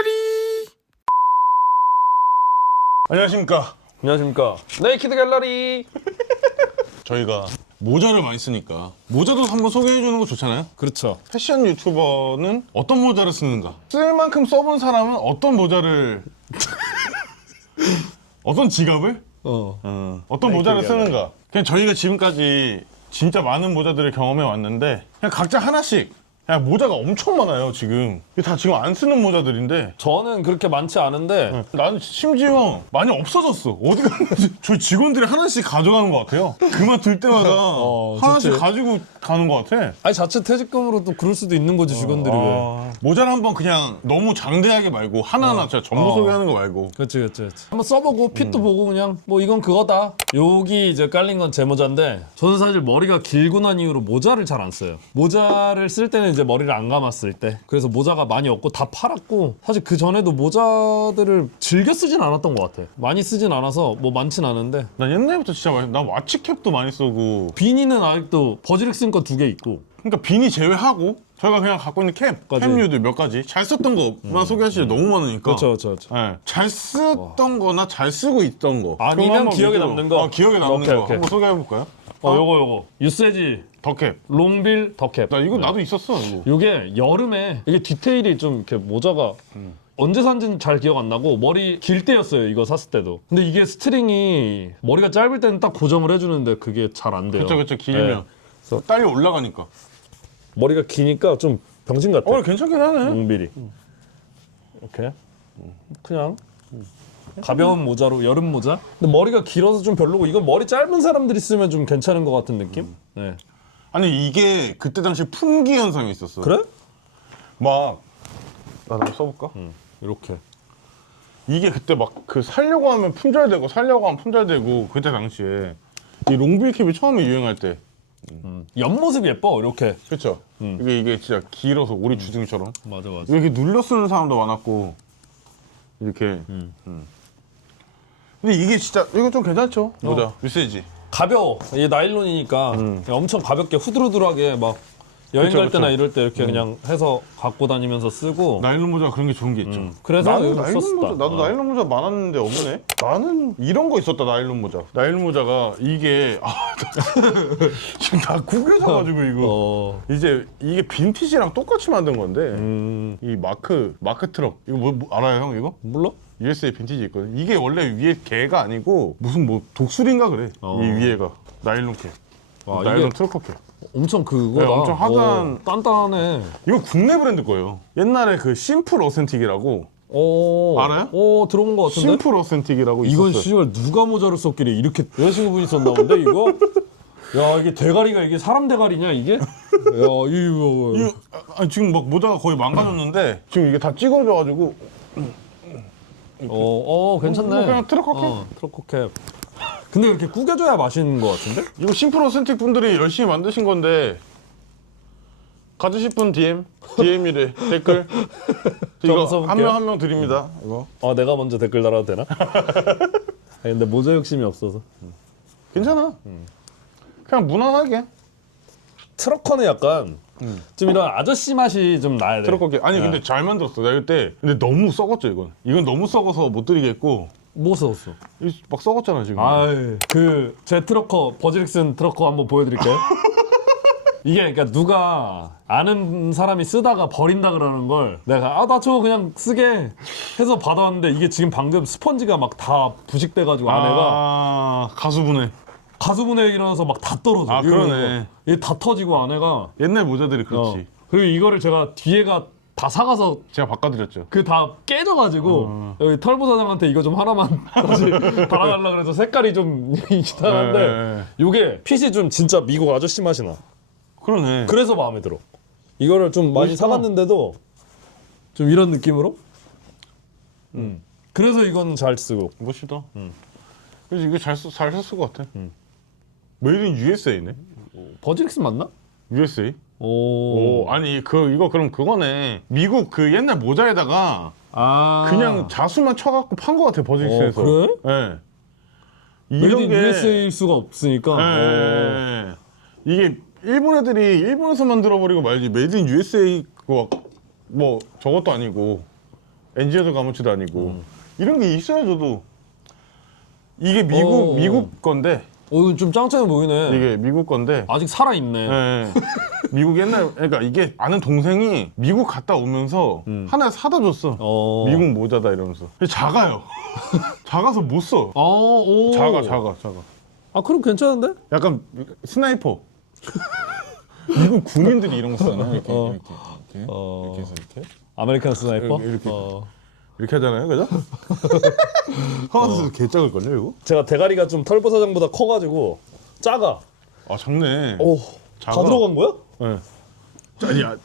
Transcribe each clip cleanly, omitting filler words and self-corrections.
갤러리. 안녕하십니까. 안녕하십니까. 네이키드 갤러리. 저희가 모자를 많이 쓰니까 모자도 한번 소개해주는 거 좋잖아요. 그렇죠. 패션 유튜버는 어떤 모자를 쓰는가, 쓸 만큼 써본 사람은 어떤 모자를 어떤 지갑을 어떤 모자를 쓰는가. 그냥 저희가 지금까지 진짜 많은 모자들을 경험해 왔는데 그냥 각자 하나씩. 그냥 모자가 엄청 많아요 지금. 이게 다 지금 안 쓰는 모자들인데 저는 그렇게 많지 않은데 나는 심지어 많이 없어졌어. 어디 갔는지 저희 직원들이 하나씩 가져가는 것 같아요. 그만둘 때마다 하나씩 좋지. 가지고 가는 것 같아. 아니 자체 퇴직금으로 또 그럴 수도 있는 거지 직원들이 왜. 모자를 한번 그냥 너무 장대하게 말고 하나하나 진짜 전부 소개하는 거 말고. 그렇지. 한번 써보고 핏도 보고 그냥 뭐 이건 그거다. 여기 이제 깔린 건 제 모자인데 저는 사실 머리가 길고 난 이후로 모자를 잘 안 써요. 모자를 쓸 때는 이제 머리를 안 감았을 때. 그래서 모자가 많이 없고 다 팔았고 사실 그 전에도 모자들을 즐겨 쓰진 않았던 것 같아. 많이 쓰진 않아서 뭐 많진 않은데 난 옛날부터 진짜 많이, 나 와치캡도 많이 쓰고. 비니는 아직도 버즈렉슨 거 2개 있고. 그러니까 비니 제외하고 저희가 그냥 갖고 있는 캡류들 몇 가지 잘 썼던 거만 소개하시지 너무 많으니까. 그렇죠. 네. 잘 쓰던 거나 잘 쓰고 있던 거 아니면 그거 한번 기억에 위주로. 남는 거? 기억에 남는 오케이, 거 오케이. 한번 소개해볼까요? 요거 유세지 더캡. 롱빌 더캡. 나 이거 나도 있었어 이거. 요게 여름에 이게 디테일이 좀 이렇게 모자가 언제 산지는 잘 기억 안 나고 머리 길 때였어요 이거 샀을 때도. 근데 이게 스트링이 머리가 짧을 때는 딱 고정을 해주는데 그게 잘 안 돼요. 그쵸 길면 네. 딸이 올라가니까. 머리가 기니까 좀 병신 같아. 괜찮긴 하네. 롱빌이 이렇게 그냥 가벼운 모자로 여름 모자. 근데 머리가 길어서 좀 별로고 이건 머리 짧은 사람들이 쓰면 좀 괜찮은 것 같은 느낌. 네. 아니 이게 그때 당시 품귀 현상이 있었어. 그래? 막 나 한번 써볼까? 이렇게. 이게 그때 막 그 살려고 하면 품절되고 살려고 하면 품절되고 그때 당시에 이 롱빌 캡이 처음에 유행할 때. 옆모습 예뻐 이렇게. 그쵸? 이게 진짜 길어서 오리 주둥이처럼 맞아. 이렇게 눌려 쓰는 사람도 많았고 이렇게. 근데 이게 진짜 이거 좀 괜찮죠? 모자 메시지. 가벼워. 이게 나일론이니까 그냥 엄청 가볍게 후드루드하게 막 여행 갈 그쵸. 때나 이럴 때 이렇게 그냥 해서 갖고 다니면서 쓰고. 나일론 모자가 그런 게 좋은 게 있죠. 그래서 나는 이거 나일론 썼었다. 모자, 나도 나일론 모자 많았는데 없네. 나는 이런 거 있었다. 나일론 모자. 나일론 모자가 이게 지금 다 구겨져가지고 이거 이제 이게 빈티지랑 똑같이 만든 건데 이 마크 트럭 이거 뭐 알아요 형 이거? 몰라? USA 빈티지 있거든. 이게 원래 위에 개가 아니고 무슨 뭐 독수리인가 그래. 이 위에가 나일론 캡. 와, 나일론 이게 트럭커 캡. 엄청 그거다. 네, 엄청 하단- 단단해. 이거 국내 브랜드 거예요. 옛날에 그 심플 어센틱이라고. 알아요? 들어본 것 같은데? 심플 어센틱이라고 이건 있었어요. 씨발 누가 모자를 썼길래 이렇게 여자친구분이 썼나 본데 이거? 야 이게 대가리가 이게 사람 대가리냐 이게? 야 이거 지금 막 모자가 거의 망가졌는데 지금 이게 다 찍어져가지고 괜찮네. 그냥 트럭커 캡. 트럭커 캡. 근데 이렇게 구겨줘야 맛있는 것 같은데? 이거 심플 어센틱 분들이 열심히 만드신 건데 가지실 분 DM이래 댓글. 이거 써볼게요. 한 명 한 명 드립니다. 이거 내가 먼저 댓글 달아도 되나? 아니, 근데 모자 욕심이 없어서. 괜찮아. 그냥 무난하게 트럭커는 약간 좀 이런 아저씨 맛이 좀 나야 돼. 트럭커 캡. 아니 근데 잘 만들었어. 나 그때 근데 너무 썩었죠 이건. 이건 너무 썩어서 못 드리겠고. 뭐 썼어? 이거 막 썩었잖아 지금. 제 트럭커 버즈렉슨 트럭커 한번 보여드릴게요. 이게 그러니까 누가 아는 사람이 쓰다가 버린다 그러는 걸 내가 나 저거 그냥 쓰게 해서 받았는데 이게 지금 방금 스펀지가 막 다 부식돼가지고 안에가 가수분해 일어나서 막 다 떨어져. 그러네. 이게 다 터지고 안에가. 옛날 모자들이 그렇지. 그리고 이거를 제가 뒤에가 다 사가서 제가 바꿔드렸죠. 그 다 깨져가지고 여기 털보 사장한테 이거 좀 하나만 다시 달아달라 그래서 색깔이 좀 이상한데 네. 요게 핏이 좀 진짜 미국 아저씨 맛이 나. 그러네. 그래서 마음에 들어. 이거를 좀 많이 멋있다. 사봤는데도 좀 이런 느낌으로. 그래서 이건 잘 쓰고. 멋있다. 그래서 이거 잘 썼을 것 같아. 메이드 인 USA네. 버즈렉슨 맞나? USA. 오. 아니 이거 그럼 그거네. 미국 그 옛날 모자에다가 그냥 자수만 쳐갖고 판 것 같아 버즈렉스에서. 그래? 네. 메이드 이런 인 게 USA일 수가 없으니까. 네. 이게 일본 애들이 일본에서 만들어버리고 말지 메이드 인 USA 그거 뭐 저것도 아니고 엔지니어도 가무치도 아니고 이런 게 있어야 저도. 이게 미국 건데. 이거 좀 짱짱해 보이네. 이게 미국 건데. 아직 살아 있네. 네. 미국 옛날 그러니까 이게 아는 동생이 미국 갔다 오면서 하나 사다 줬어. 미국 모자다 이러면서. 근데 작아요. 작아서 못 써. 오. 작아. 아 그럼 괜찮은데? 약간 스나이퍼. 미국 군인들이 이런 거 쓰잖아요. 이렇게 해서 이렇게. 아메리칸 스나이퍼? 이렇게. 이렇게 하잖아요, 그죠? 하나도 개작을 걸요, 이거? 제가 대가리가 좀 털보사장보다 커가지고 작아. 아, 작네. 다 들어간 거야? 네.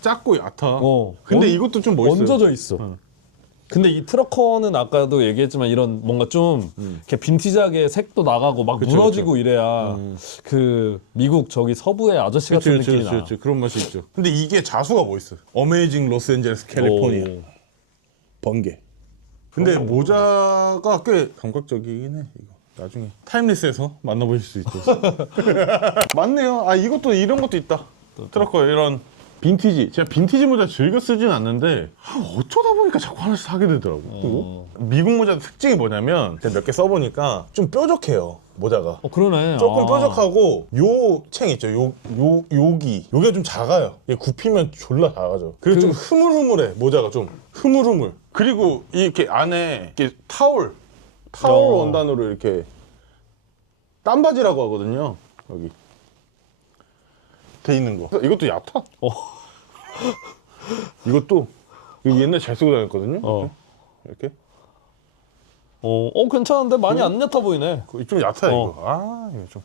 작고 얕아. 어. 근데 이것도 좀 멋있어요. 얹어져 있어. 근데 이 트럭커는 아까도 얘기했지만 이런 뭔가 좀 이렇게 빈티지하게 색도 나가고 막 그쵸, 무너지고 그쵸. 이래야 그 미국 저기 서부의 아저씨 같은 느낌이 나. 그렇죠. 그런 맛이 있죠. 근데 이게 자수가 멋있어. 어메이징 로스앤젤레스 캘리포니아. 번개. 근데 모자가 꽤 감각적이긴 해. 이거 나중에 타임리스에서 만나보실 수 있죠. 맞네요. 아 이것도 이런 것도 있다. 트럭커 이런 빈티지. 제가 빈티지 모자 즐겨 쓰진 않는데 어쩌다 보니까 자꾸 하나씩 사게 되더라고. 미국 모자 특징이 뭐냐면 제가 몇 개 써보니까 좀 뾰족해요. 모자가. 그러네. 조금 뾰족하고 요 챙 있죠. 여기가 좀 작아요. 이게 굽히면 졸라 작아져. 그리고 좀 흐물흐물해. 모자가 좀 흐물흐물. 그리고 이렇게 안에 이렇게 타올 원단으로 이렇게 땀바지라고 하거든요. 여기 돼 있는 거. 이것도 얕아. 이것도 이거 옛날 잘 쓰고 다녔거든요. 이렇게. 괜찮은데 많이 안 얕아 보이네. 좀 얕아 이거. 아 이거 좀.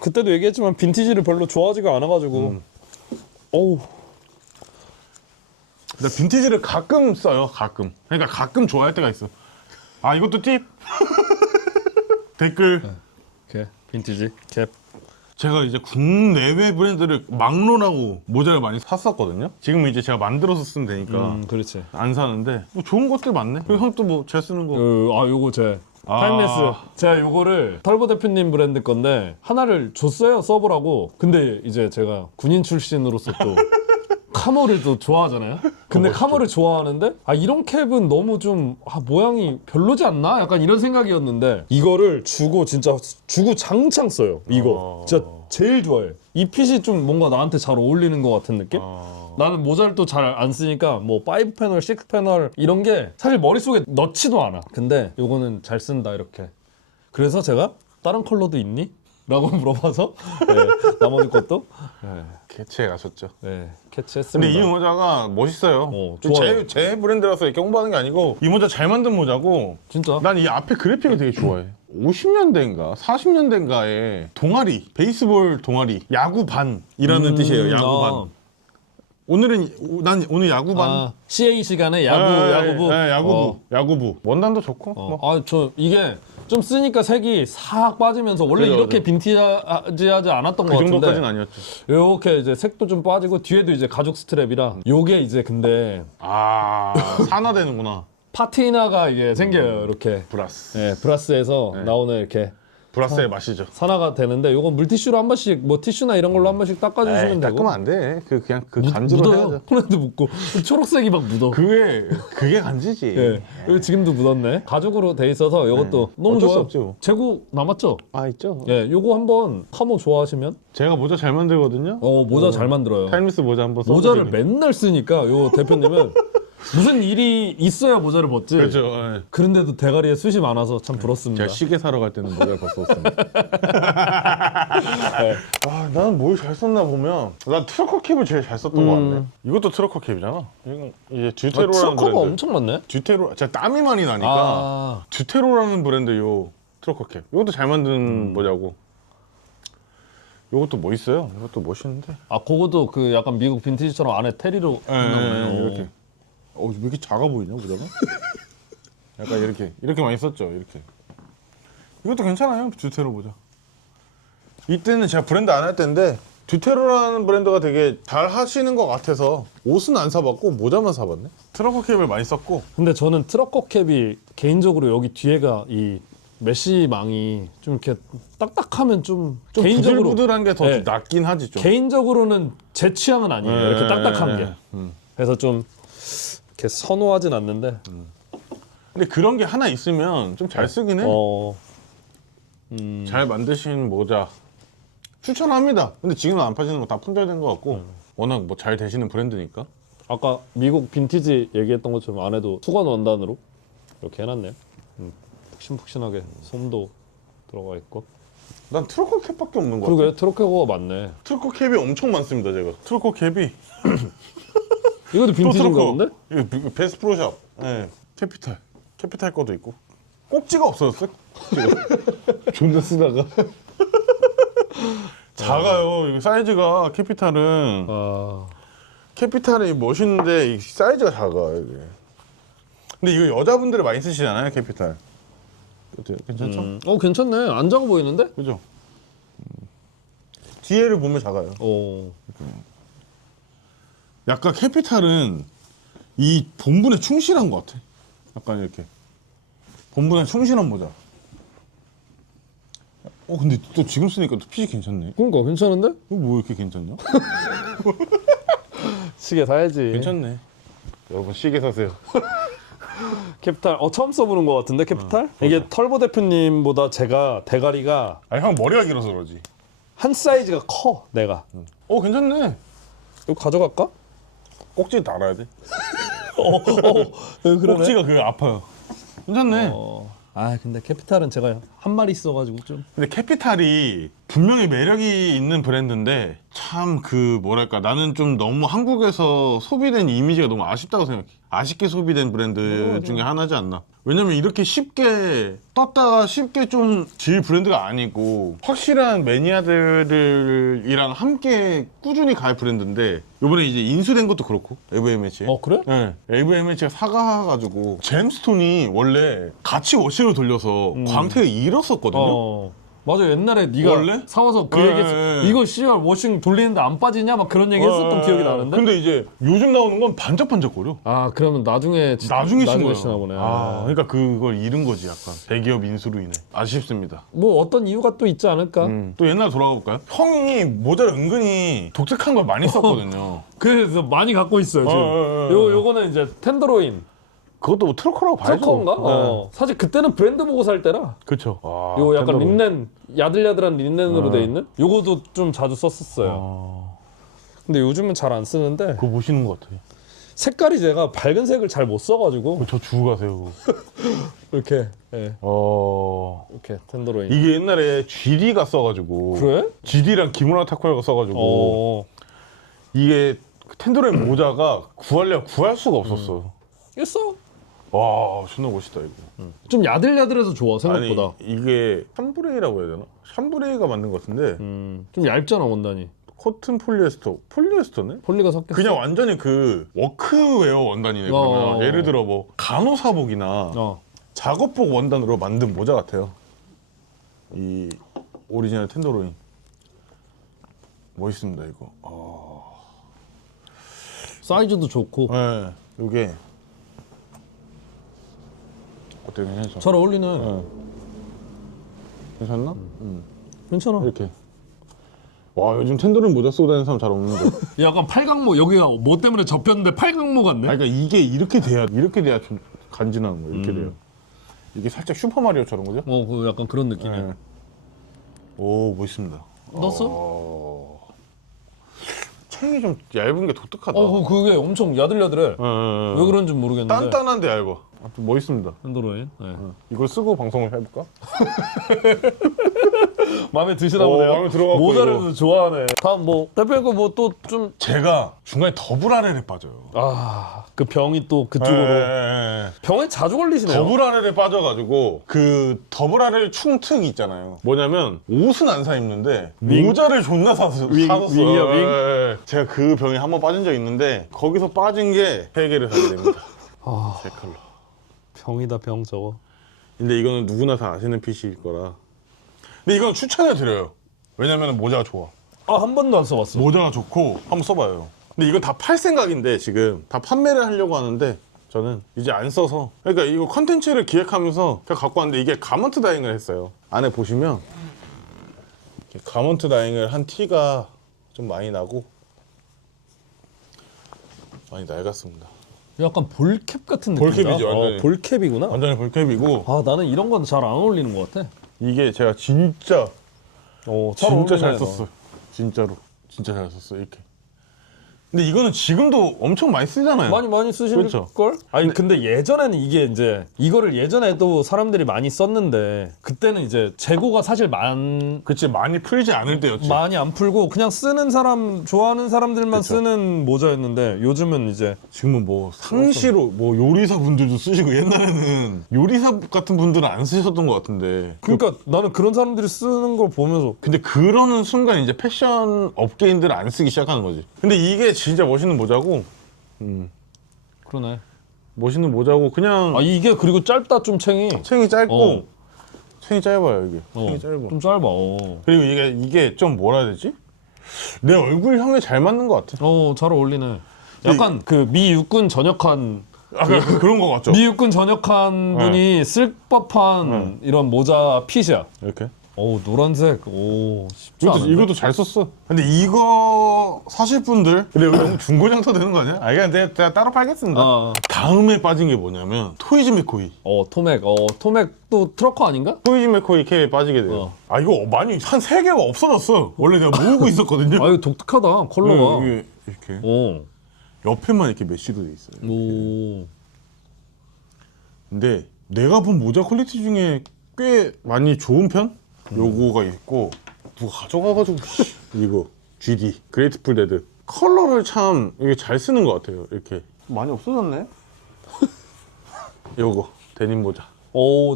그때도 얘기했지만 빈티지를 별로 좋아하지가 않아가지고. 어우. 나 빈티지를 가끔 써요. 가끔. 그러니까 가끔 좋아할 때가 있어. 아 이것도 팁. 댓글. 오케이. 빈티지 캡. 제가 이제 국내외 브랜드를 막론하고 모자를 많이 샀었거든요. 지금은 이제 제가 만들어서 쓰면 되니까 그렇지. 안 사는데 뭐 좋은 것들 많네. 그리고 형 또 뭐 잘 쓰는 거. 요거 제 타임레스. 제가 요거를 털보 대표님 브랜드 건데 하나를 줬어요 써보라고. 근데 이제 제가 군인 출신으로서 또 카모를 또 좋아하잖아요. 근데 카모를 좋아하는데 이런 캡은 너무 좀 모양이 별로지 않나? 약간 이런 생각이었는데 이거를 주고 장창 써요. 이거 진짜 제일 좋아해. 이 핏이 좀 뭔가 나한테 잘 어울리는 것 같은 느낌? 나는 모자를 또 잘 안 쓰니까 뭐 5 패널, 6 패널 이런 게 사실 머릿속에 넣지도 않아. 근데 요거는 잘 쓴다 이렇게. 그래서 제가 다른 컬러도 있니? 라고 물어봐서 나머지 것도 개체에 가셨죠. 캐치했습니다. 근데 이 모자가 멋있어요. 좋아요. 제 브랜드라서 이렇게 홍보하는 게 아니고 이 모자 잘 만든 모자고. 진짜? 난 이 앞에 그래픽을 되게 좋아해. 50년대인가 40년대인가에 동아리, 베이스볼 동아리, 야구반이라는 뜻이에요. 야구반. 난 오늘 야구반. CA 시간에 야구부. 야구부. 원단도 좋고. 뭐. 저 이게 좀 쓰니까 색이 싹 빠지면서 원래 그죠, 이렇게 빈티지하지 않았던 것 그 같은데 정도까지는 아니었죠. 이렇게 이제 색도 좀 빠지고 뒤에도 이제 가죽 스트랩이라 요게 이제 근데 산화되는구나. 파티나가 이게 생겨요. 이렇게 브라스. 브라스에서 나오는 이렇게 브라스의 맛이죠. 산화가 되는데 요건 물티슈로 한 번씩 뭐 티슈나 이런 걸로 한 번씩 닦아주시면 되고. 닦으면 안 돼. 그냥 간지로 해야죠. 손에도 묻고 초록색이 막 묻어. 그게 간지지. 여기 지금도 묻었네. 가죽으로 돼 있어서 이것도 너무 어쩔 수 좋아요. 없죠. 재고 남았죠? 있죠. 요거 한번 카모 좋아하시면 제가 모자 잘 만들거든요. 모자 잘 만들어요. 타임리스 모자 한번 모자를 써보시길. 맨날 쓰니까 요 대표님은 무슨 일이 있어야 모자를 벗지. 그렇죠. 그런데도 대가리에 숱이 많아서 참 부럽습니다. 제가 시계 사러 갈 때는 모자를 벗었습니다. 나는 뭘 잘 썼나 보면 난 트럭커 캡을 제일 잘 썼던 것 같네. 이것도 트럭커 캡이잖아. 이건 이제 듀테로라는 트럭커가 브랜드. 엄청 많네. 듀테로 제가 땀이 많이 나니까 듀테로라는 브랜드 요 트럭커 캡. 이것도 잘 만든 모자고. 이것도 멋있어요. 이것도 멋있는데. 그거도 그 약간 미국 빈티지처럼 안에 테리로 이렇게. 왜 이렇게 작아 보이냐 모자가? 약간 이렇게 많이 썼죠. 이렇게. 이것도 괜찮아요. 듀테로 모자. 이때는 제가 브랜드 안 할 때인데 듀테로라는 브랜드가 되게 잘 하시는 것 같아서 옷은 안 사봤고 모자만 사봤네. 트럭커 캡을 많이 썼고. 근데 저는 트럭커 캡이 개인적으로 여기 뒤에가 이 메쉬 망이 좀 이렇게 딱딱하면 좀 개인적으로 부들부들한 게 더 낫긴 하지 좀. 개인적으로는 제 취향은 아니에요. 이렇게 딱딱한 게. 그래서 좀 이렇게 선호하진 않는데 근데 그런 게 하나 있으면 좀 잘 쓰긴 해. 잘 만드신 모자 추천합니다. 근데 지금은 안 파시는 거 다 품절된 것 같고 워낙 뭐 잘 되시는 브랜드니까. 아까 미국 빈티지 얘기했던 것처럼 안에도 수건 원단으로 이렇게 해놨네요. 푹신푹신하게 솜도 들어가 있고. 난 트루커 캡밖에 없는 거 같아. 그러게 트로케고가 맞네. 트루커 캡이 엄청 많습니다. 제가 트루커 캡이 이것도 빈티지인가 본데? 이거 베스트 프로샵. 네. 캐피탈 거도 있고. 꼭지가 없어졌어. 존나 쓰다가 작아요. 이거 사이즈가 캐피탈은 캐피탈이 멋있는데 이 사이즈가 작아 이게. 근데 이거 여자분들이 많이 쓰시잖아요 캐피탈. 괜찮죠? 괜찮네. 안 작아 보이는데? 그죠? 뒤에를 보면 작아요. 약간 캐피탈은 이 본분에 충실한 것 같아. 약간 이렇게 본분에 충실한 모자. 근데 또 지금 쓰니까 또 핏이 괜찮네. 그러니까 괜찮은데? 이거 뭐 이렇게 괜찮냐? 시계 사야지. 괜찮네. 여러분 시계 사세요. 캐피탈 처음 써보는 것 같은데 캐피탈? 이게 털보 대표님보다 제가 대가리가 아니 형 머리가 길어서 그러지. 한 사이즈가 커 내가. 괜찮네. 이거 가져갈까? 꼭지 달아야 돼. 그러네. 꼭지가 그 아파요. 괜찮네. 근데 캐피탈은 제가 한 마리 있어가지고 좀. 근데 캐피탈이 분명히 매력이 있는 브랜드인데 참 그 뭐랄까 나는 좀 너무 한국에서 소비된 이미지가 너무 아쉽다고 생각해. 아쉽게 소비된 브랜드 중에 하나지 않나. 왜냐면 이렇게 쉽게 떴다가 쉽게 좀 질 브랜드가 아니고 확실한 매니아들이랑 함께 꾸준히 갈 브랜드인데 이번에 이제 인수된 것도 그렇고 LVMH. 그래? 네. LVMH가 사가가지고 잼스톤이 원래 가치 워싱을 돌려서 광택을 잃었었거든요. 맞아. 옛날에 네가 원래? 사와서 그 네, 얘기했어. 네. 이거 씨발 워싱 돌리는데 안 빠지냐? 막 그런 얘기 했었던 기억이 나는데. 근데 이제 요즘 나오는 건 반짝반짝거려. 그러면 나중에 나중에 신 거야. 시나 보네. 그러니까 그걸 잃은 거지 약간. 대기업 인수로 인해. 아쉽습니다. 뭐 어떤 이유가 또 있지 않을까? 또 옛날 돌아가 볼까요? 형이 모자를 은근히 독특한 걸 많이 썼거든요. 그래서 많이 갖고 있어요 지금. 요거는 이제 텐더로인. 그것도 뭐 트루커라고 봐야죠. 트루커인가? 사실 그때는 브랜드 보고 살 때라. 그쵸. 요 약간 린넨 야들야들한 린넨으로 돼 있는 요거도 좀 자주 썼었어요. 근데 요즘은 잘 안 쓰는데 그거 멋있는 것 같아. 색깔이 제가 밝은 색을 잘 못 써가지고 저 주고 가세요. 이렇게 이렇게 텐더로인. 이게 옛날에 GD가 써가지고. 그래? GD랑 기무라 타쿠야가 써가지고. 이게 텐더로인 모자가 구하려면 구할 수가 없었어. 이거 써. 와, 존나 멋있다 이거. 좀 야들야들해서 좋아 생각보다. 아니, 이게 샴브레이라고 해야 되나? 샴브레이가 맞는 것 같은데 좀 얇잖아 원단이. 코튼 폴리에스터네? 폴리가 섞였어. 그냥 완전히 그 워크웨어 원단이네. 그러면 예를 들어 뭐 간호사복이나 작업복 원단으로 만든 모자 같아요. 이 오리지널 텐더로인 멋있습니다 이거. 사이즈도 좋고 네, 이게 어때? 괜찮죠? 잘 어울리네. 괜찮나? 괜찮아. 이렇게. 와, 요즘 텐더로인 모자 쓰고 다니는 사람 잘 없는데. 약간 팔각모 여기가 뭐 때문에 접혔는데 팔각모 같네. 그러니까 이게 이렇게 돼야 좀 간지나는 거예요. 이렇게 돼요. 이게 살짝 슈퍼 마리오처럼 그죠? 그 약간 그런 느낌이야. 네. 오, 멋있습니다. 넣었어? 체인이 좀 얇은 게 독특하다. 그게 엄청 야들야들해. 왜 왜 그런지 모르겠는데. 단단한데 얇아. 아무튼 멋있습니다. 텐더로인. 이걸 쓰고 방송을 해볼까? 마음에 드시나 보네요. 마음에 들어갖고 모자를 이거. 좋아하네. 다음 뭐 대표님 뭐 또 좀 제가 중간에 더블 RL에 빠져요. 그 병이 또 그쪽으로. 네. 병에 자주 걸리시네요. 더블 RL에 빠져가지고 그 더블 RL 충특이 있잖아요. 뭐냐면 옷은 안 사 입는데 모자를 존나 샀었어요. 윙이요, 윙? 네. 제가 그 병에 한 번 빠진 적 있는데 거기서 빠진 게 3개를 사게 됩니다. 세 컬러. 병이다 병 저거. 근데 이거는 누구나 다 아시는 핏일 거라. 근데 이건 추천해 드려요. 왜냐면 모자가 좋아. 한 번도 안 써봤어. 모자가 좋고 한번 써봐요. 근데 이건 다 팔 생각인데 지금 다 판매를 하려고 하는데 저는 이제 안 써서. 그러니까 이거 컨텐츠를 기획하면서 제가 갖고 왔는데 이게 가먼트 다잉을 했어요. 안에 보시면 이렇게 가먼트 다잉을 한 티가 좀 많이 나고 많이 낡았습니다. 약간 볼캡 같은 볼캡이지, 느낌이다. 완전히. 볼캡이구나. 완전히 볼캡이고 아 나는 이런 건 잘 안 어울리는 것 같아. 이게 제가 진짜 잘 진짜 잘 어울리네, 썼어. 진짜로 진짜 잘 썼어 이렇게. 근데 이거는 지금도 엄청 많이 쓰잖아요. 많이 쓰실 그렇죠. 걸? 아니 근데 예전에는 이게 이제 이거를 예전에도 사람들이 많이 썼는데 그때는 이제 재고가 사실 그치, 많이 풀지 않을 때였지. 많이 안 풀고 그냥 쓰는 사람 좋아하는 사람들만 그쵸. 쓰는 모자였는데 요즘은 이제 지금은 뭐 상시로 뭐 요리사 분들도 쓰시고 옛날에는 요리사 같은 분들은 안 쓰셨던 것 같은데. 그러니까 나는 그런 사람들이 쓰는 걸 보면서 근데 그러는 순간 이제 패션 업계인들은 안 쓰기 시작하는 거지. 근데 이게 진짜 멋있는 모자고, 그러네. 멋있는 모자고 그냥 아 이게 그리고 짧다 좀 챙이. 챙이 짧고 어. 챙이 짧아요 이게. 챙이 짧아. 좀 짧아. 그리고 이게 좀 뭐라 해야 되지? 내 얼굴형에 잘 맞는 것 같아. 잘 어울리네. 약간 그 미 육군 전역한 그런 거 같죠? 미 육군 전역한 분이 쓸 법한 이런 모자 핏이야. 이렇게. 노란색. 쉽지 않은데? 이것도 잘 썼어. 근데 이거 사실 분들, 근데 여기 너무 중고장터 되는 거 아니야? 그냥 내가 따로 팔겠습니다. 다음에 빠진 게 뭐냐면 토이즈 맥코이. 토맥. 토맥도 트러커 아닌가? 토이즈 맥코이 캡에 빠지게 돼요. 이거 많이 한 3개가 없어졌어. 원래 내가 모으고 있었거든요. 이거 독특하다 컬러가. 이게 이렇게 옆에만 이렇게 메쉬로 돼 있어요. 근데 내가 본 모자 퀄리티 중에 꽤 많이 좋은 편? 요거가 있고 누가 가져가가지고 이거 GD 그레이트풀 데드 컬러를 참 이게 잘 쓰는 것 같아요. 이렇게 많이 없어졌네. 요거 데님 모자.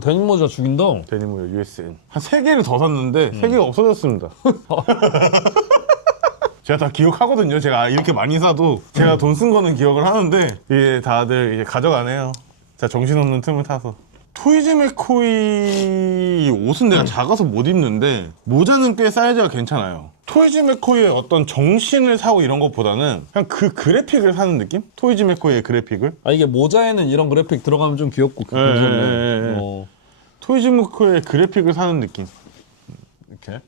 데님 모자 죽인다. 데님 모자 USN 한 3개를 더 샀는데 3개가 없어졌습니다. 제가 다 기억하거든요. 제가 이렇게 많이 사도 제가 돈 쓴 거는 기억을 하는데 이게 다들 이제 가져가네요. 제가 정신없는 틈을 타서. 토이즈 맥코이 옷은 내가 작아서 못 입는데 모자는 꽤 사이즈가 괜찮아요. 토이즈 맥코이의 어떤 정신을 사고 이런 것보다는 그냥 그 그래픽을 사는 느낌? 토이즈 맥코이의 그래픽을? 이게 모자에는 이런 그래픽 들어가면 좀 귀엽고 괜찮네. 토이즈 맥코이의 그래픽을 사는 느낌. 이렇게.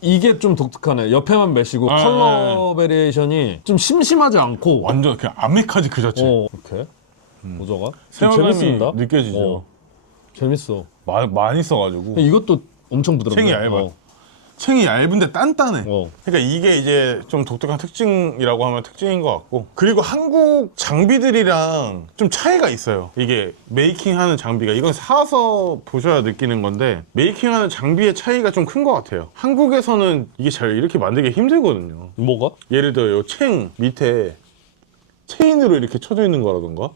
이게 좀 독특하네. 옆에만 메시고 컬러 베리에이션이 좀 심심하지 않고 완전 그냥 아메카지 그 자체. 이렇게 모자가 좀 세월감이 재밌습니다. 느껴지죠. 재밌어. 많이 써가지고. 이것도 엄청 부드럽네. 챙이 얇아. 챙이 얇은데 단단해. 그러니까 이게 이제 좀 독특한 특징이라고 하면 특징인 것 같고, 그리고 한국 장비들이랑 좀 차이가 있어요. 이게 메이킹하는 장비가, 이건 사서 보셔야 느끼는 건데 메이킹하는 장비의 차이가 좀 큰 것 같아요. 한국에서는 이게 잘 이렇게 만들기 힘들거든요. 뭐가? 예를 들어 요 챙 밑에 체인으로 이렇게 쳐져 있는 거라던가.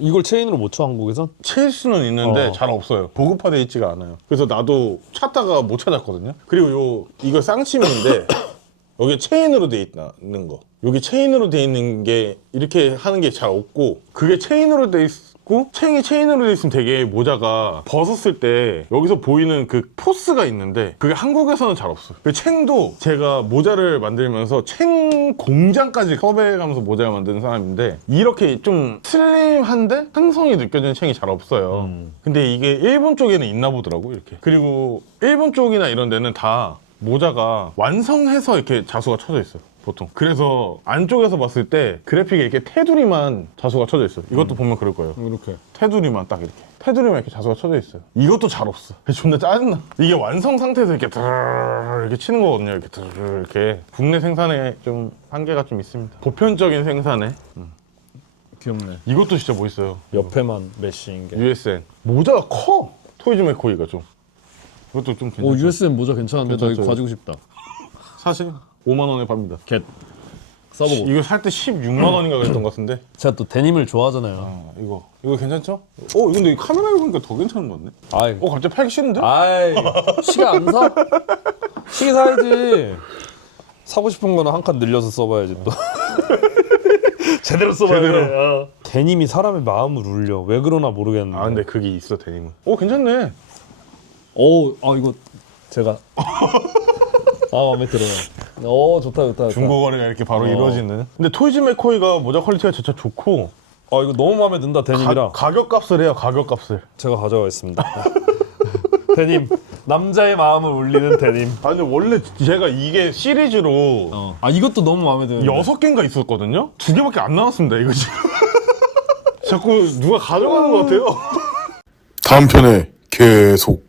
이걸 체인으로 못 쳐 한국에선? 칠 수는 있는데 잘 없어요. 보급화되어 있지가 않아요. 그래서 나도 찾다가 못 찾았거든요. 그리고 이거 쌍침인데 여기 체인으로 돼 있는 거. 여기 체인으로 돼 있는 게 이렇게 하는 게 잘 없고, 그게 체인으로 돼 있고 챙이 체인으로 돼 있으면 되게 모자가 벗었을 때 여기서 보이는 그 포스가 있는데 그게 한국에서는 잘 없어요. 그 챙도 제가 모자를 만들면서 챙 공장까지 섭외해가면서 모자를 만드는 사람인데 이렇게 좀 슬림한데 상성이 느껴지는 챙이 잘 없어요. 근데 이게 일본 쪽에는 있나 보더라고 이렇게. 그리고 일본 쪽이나 이런 데는 다 모자가 완성해서 이렇게 자수가 쳐져 있어요 보통. 그래서 안쪽에서 봤을 때 그래픽에 이렇게 테두리만 자수가 쳐져 있어요. 이것도 보면 그럴 거예요. 이렇게. 테두리만 딱 이렇게. 테두리만 이렇게 자수가 쳐져 있어요. 이것도 잘 없어. 존나 짜증나. 이게 완성 상태에서 이렇게 이렇게 치는 거거든요. 이렇게 이렇게. 국내 생산에 좀 한계가 좀 있습니다. 보편적인 생산에. 귀엽네. 이것도 진짜 멋있어요. 옆에만 메시인 게. USN. 모자가 커. 토이즈 맥코이가 좀. 이것도 좀 괜찮죠. USM 모자 괜찮은데 나 이거 괜찮죠. 가지고 싶다. 사실 5만 원에 팝니다. 겟. 써보고. 이거 살 때 16만 원인가 그랬던 것 같은데. 제가 또 데님을 좋아하잖아요. 이거 괜찮죠? 근데 이 카메라에 보니까 더 괜찮은 것 같네. 갑자기 팔기 싫은데? 시계 안 사? 시계 사야지. 사고 싶은 거는 한 칸 늘려서 써봐야지 또. 제대로 써봐야 돼. 데님이 사람의 마음을 울려. 왜 그러나 모르겠는데. 근데 그게 있어, 데님은. 괜찮네. 이거 제가 마음에 들어요. 좋다. 중고 거래가 이렇게 바로 이루어지는. 근데 토이즈 맥코이가 모자 퀄리티가 진짜 좋고. 이거 너무 마음에 든다 데님이라. 가격값을 해요, 가격값을. 제가 가져가겠습니다. 데님, 남자의 마음을 울리는 데님. 근데 원래 제가 이게 시리즈로 이것도 너무 마음에 드는데. 6개인가 있었거든요? 2개밖에 안 나왔습니다, 이거 지금. 자꾸 누가 가져가는 것 같아요. 다음 편에 계속.